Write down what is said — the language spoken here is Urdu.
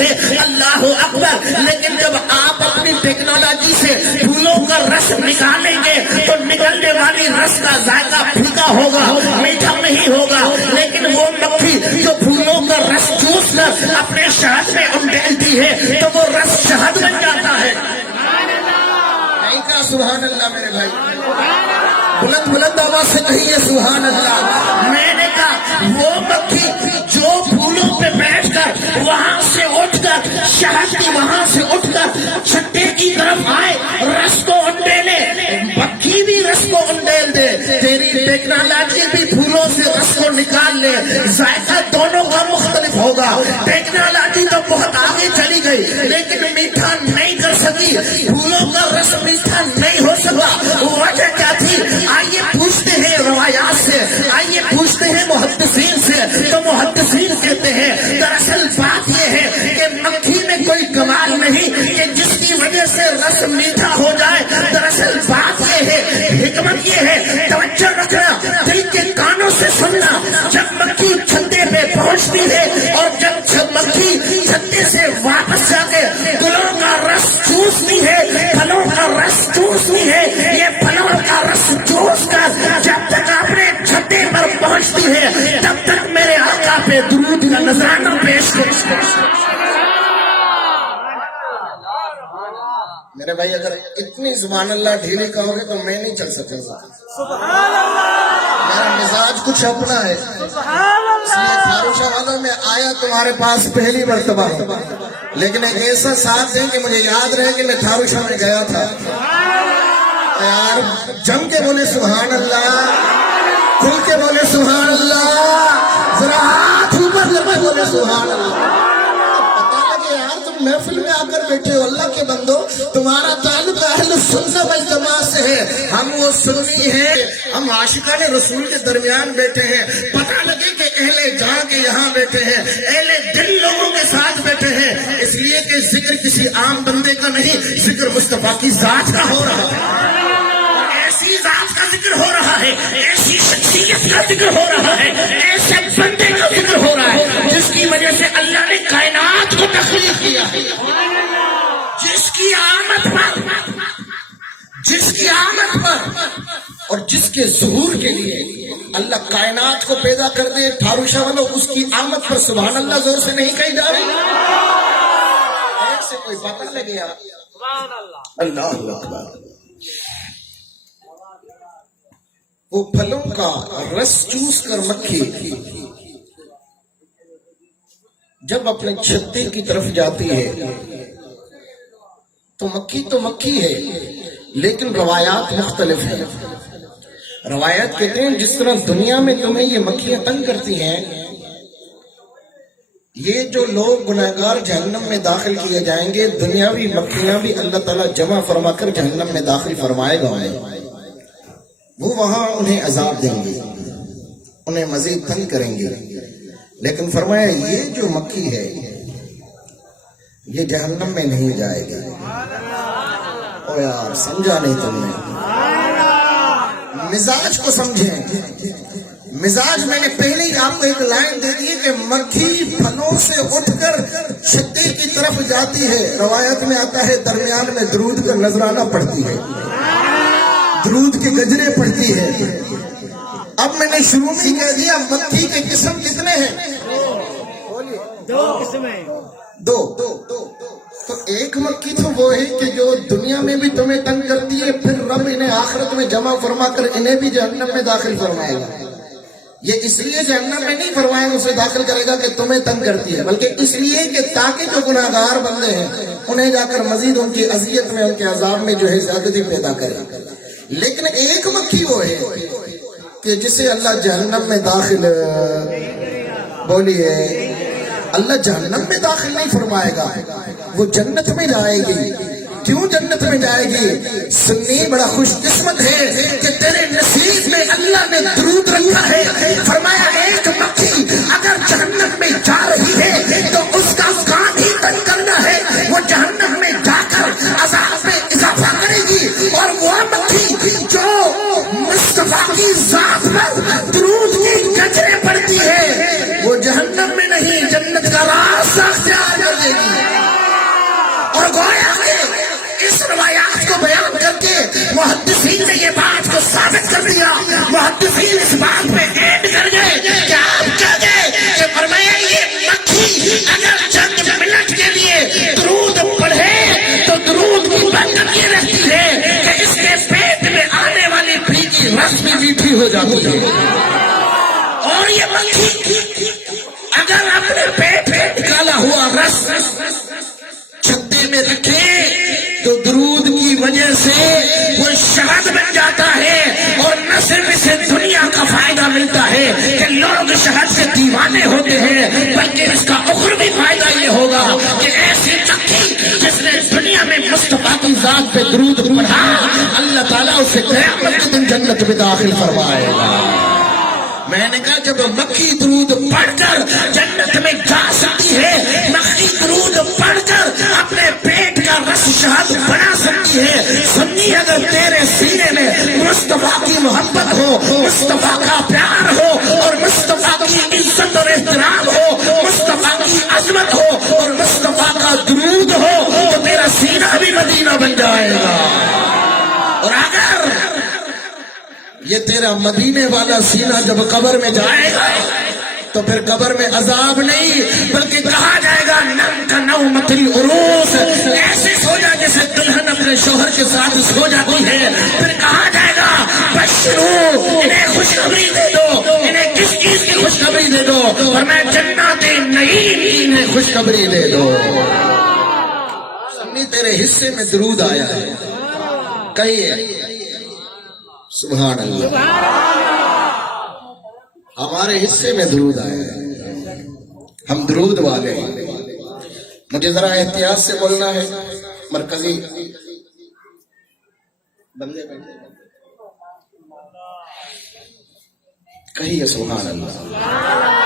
ہے اللہ اکبر. لیکن جب آپ اپنی ٹیکنالوجی سے پھولوں کا رس نکالیں گے تو نکلنے والی رس کا ذائقہ پھیکا ہوگا, میٹھا نہیں ہوگا. لیکن وہ مکھی جو پھولوں کا رس چوس کر اپنے شہد میں انڈیلتی ہے تو وہ رس شہد بن جاتا ہے. نہیں کہا سبحان اللہ میرے بھائی؟ بلند بلند آواز سے کہیے سبحان اللہ. میں نے کہا وہ مکھی جو پھولوں پہ بیٹھ کر وہاں سے اٹھ کر شہد کی وہاں سے اٹھ کر چھٹے کی طرف آئے, رس کو انڈیلے, مکھی بھی رس کو انڈیل دے. تیری ٹیکنالوجی بھی پھولوں سے رس کو نکال لے, ذائقہ دونوں کا مختلف ہوگا. ٹیکنالوجی تو بہت آگے چلی گئی لیکن میٹھا نہیں کر سکی, پھولوں کا رس میٹھا نہیں ہو سکا. وجہ کیا تھی؟ آئیے پوچھتے ہیں روایات سے, آئیے پوچھتے ہیں محدثین سے. تو محدثین کہتے ہیں دراصل بات یہ ہے کہ مکھی میں کوئی کمال نہیں کہ جس کی وجہ سے رس میٹھا ہو جائے. دراصل بات یہ ہے, حکمت یہ ہے, توجہ رکھنا, دل کے کانوں سے سننا. جب مکھی چھتے پہ پہنچتی ہے اور جب مکھی چھتے سے واپس جا کے گلوں کا رس چوستی ہے, پھلوں کا رس چوستی ہے, یہ پھلوں کا رس چوس کر جب تک اپنے چھتے پر پہنچتی ہے تب تک میرے آقا پہ درود کا نذرانہ پیش کرو. میرے بھائی اگر اتنی سبحان اللہ ڈھیلی کہو گے تو میں نہیں چل سکتا. میرا مزاج کچھ اپنا ہے, اس لیے فاروق والا میں آیا تمہارے پاس پہلی مرتبہ, لیکن ایک ایسا ساتھ دیں کہ مجھے یاد رہے کہ میں تھارو شاہ میں گیا تھا. یار جم کے بولے سبحان اللہ, کھل کے بولے سبحان اللہ, ذرا ہاتھ اوپر لگے بولے سبحان اللہ. پتا لگے یار تم محفل میں آ کر بیٹھے ہو. اللہ کے بندو تمہارا تعلق اہل سنت والجماعت سے ہے, ہم وہ سنی ہیں, ہم عاشقان رسول کے درمیان بیٹھے ہیں. پتا لگے کہ اہل جہاں کے یہاں بیٹھے ہیں, اہل دل لوگوں کے ساتھ بیٹھے ہیں, اس لیے کہ ذکر کسی عام بندے کا نہیں, ذکر مصطفیٰ کی ذات کا ہو رہا ہے. ایسی ذات کا ذکر ہو رہا ہے, ایسی شخصیت کا ذکر ہو رہا ہے, ایسے بندے کا ذکر ہو رہا ہے جس کی وجہ سے اللہ نے کائنات کو تخلیق کیا ہے. جس کی آمد پر اور جس کے ظہور کے لیے اللہ کائنات کو پیدا کر دے. تھارو شاہ والو اس کی آمد پر سبحان اللہ زور سے نہیں کہی جا رہی, ایسے کوئی پتہ لگے اللہ اکبر. وہ پھلوں کا رس چوس کر مکھی جب اپنے چھتے کی طرف جاتی ہے تو مکھی ہے لیکن روایات مختلف ہیں. روایات کہتے ہیں جس طرح دنیا میں تمہیں یہ مکھیاں تنگ کرتی ہیں, یہ جو لوگ گناہگار جہنم میں داخل کیے جائیں گے, دنیاوی مکھیاں بھی اللہ تعالیٰ جمع فرما کر جہنم میں داخل فرمائے گا. وہ وہاں انہیں عذاب دیں گے, انہیں مزید تنگ کریں گے. لیکن فرمایا یہ جو مکھی ہے یہ جہنم میں نہیں جائے گی. او یار سمجھا نہیں تم نے, مزاج کو سمجھیں. مزاج میں نے پہلے ہی آپ کو ایک لائن دے دی کہ مکھی پھلوں سے اٹھ کر چھتے کی طرف جاتی ہے. روایت میں آتا ہے درمیان میں درود کا نذرانہ پڑھتی ہے, درود کے گجرے پڑھتی ہے. اب میں نے شروع میں کہہ دیا مکھی کے قسم کتنے ہیں؟ دو قسمیں. دو. تو ایک مکھی تو وہ ہے کہ جو دنیا میں بھی تمہیں تنگ کرتی ہے, پھر رب انہیں آخرت میں جمع فرما کر انہیں بھی جہنم میں داخل فرمائے گا. یہ اس لیے جہنم میں نہیں فرمائے گا, اسے داخل کرے گا کہ تمہیں تنگ کرتی ہے, بلکہ اس لیے کہ تاکہ جو گناہگار بندے ہیں انہیں جا کر مزید ان کی اذیت میں, ان کے عذاب میں جو ہے زیادتی پیدا کرے. لیکن ایک مکھی وہ ہے کہ جسے اللہ جہنم میں داخل, بولیے, اللہ جہنم میں داخل نہیں فرمائے گا, وہ جنت میں جائے گی. کیوں جنت میں جائے گی؟ سنی بڑا خوش قسمت ہے کہ تیرے نصیب میں اللہ نے درود رکھا ہے. فرمایا ایک مکھی اگر جہنم میں جا رہی ہے تو اس کا کام ہی تنگ کرنا ہے, وہ جہنم میں جا کر عذاب میں اضافہ کرے گی. اور وہ مکھی جو مصطفیٰ کی ذات پر درود کی گجرے پڑتی ہے وہ جہنم میں نہیں جنت کا راستہ اختیار کر دے گی. محدثین نے یہ بات کو ثابت کر دیا. محدثین اس بات پہ اینڈ کر گئے کہ آپ کہہ گئے کہ فرمایا یہ مکھی اگر چند منٹ کے لیے درود پڑھے تو درود کی برکت یہ رہتی ہے کہ اس کے پیٹ میں آنے والی پھیکی رس بھی میٹھی ہو جاتی ہے. اور یہ مکھی اگر اپنے پیٹ میں نکالا ہوا رس چھتے میں رکھے تو درود کی وجہ سے وہ شہد بن جاتا ہے. اور نہ صرف اسے دنیا کا فائدہ ملتا ہے کہ لوگ شہد سے دیوانے ہوتے ہیں, بلکہ اس کا اخروی فائدہ یہ ہوگا کہ ایسی مکھی جس نے دنیا میں مصطفیٰ کی ذات پہ درود پڑھا, اللہ تعالیٰ اسے قیامت کے دن جنت میں داخل فرمائے گا. میں نے کہا جب مکھی درود پڑھ کر جنت میں جا سکتی ہے, مکھی درود پڑھ کر اپنے پیٹ کا رس شہد بنا سکتی ہے, سنی اگر تیرے سینے میں مصطفیٰ کی محبت ہو, مصطفیٰ کا پیار ہو, اور مصطفیٰ کی عزت اور احترام ہو, مصطفیٰ کی عظمت ہو, اور مصطفیٰ کا درود ہو, تو تیرا سینہ بھی مدینہ بن جائے گا. اور اگر یہ تیرا مدینے والا سینہ جب قبر میں جائے گا تو پھر قبر میں عذاب نہیں, بلکہ کہا جائے گا نم کا نومت العروس, ایسے سو جا جیسے دلہن اپنے شوہر کے ساتھ سو جاتی ہے. پھر کہا جائے گا بشرو, انہیں خوشخبری دے دو. انہیں کس چیز کی خوشخبری دے دو؟ اور میں جنات نعیم کی انہیں خوشخبری دے دو. سنی تیرے حصے میں درود آیا ہے, کہیے سبحان اللہ. ہمارے حصے میں درود آیا ہے, ہم درود والے ہیں. مجھے ذرا احتیاط سے بولنا ہے, مرکزی بندے کہیے سبحان اللہ.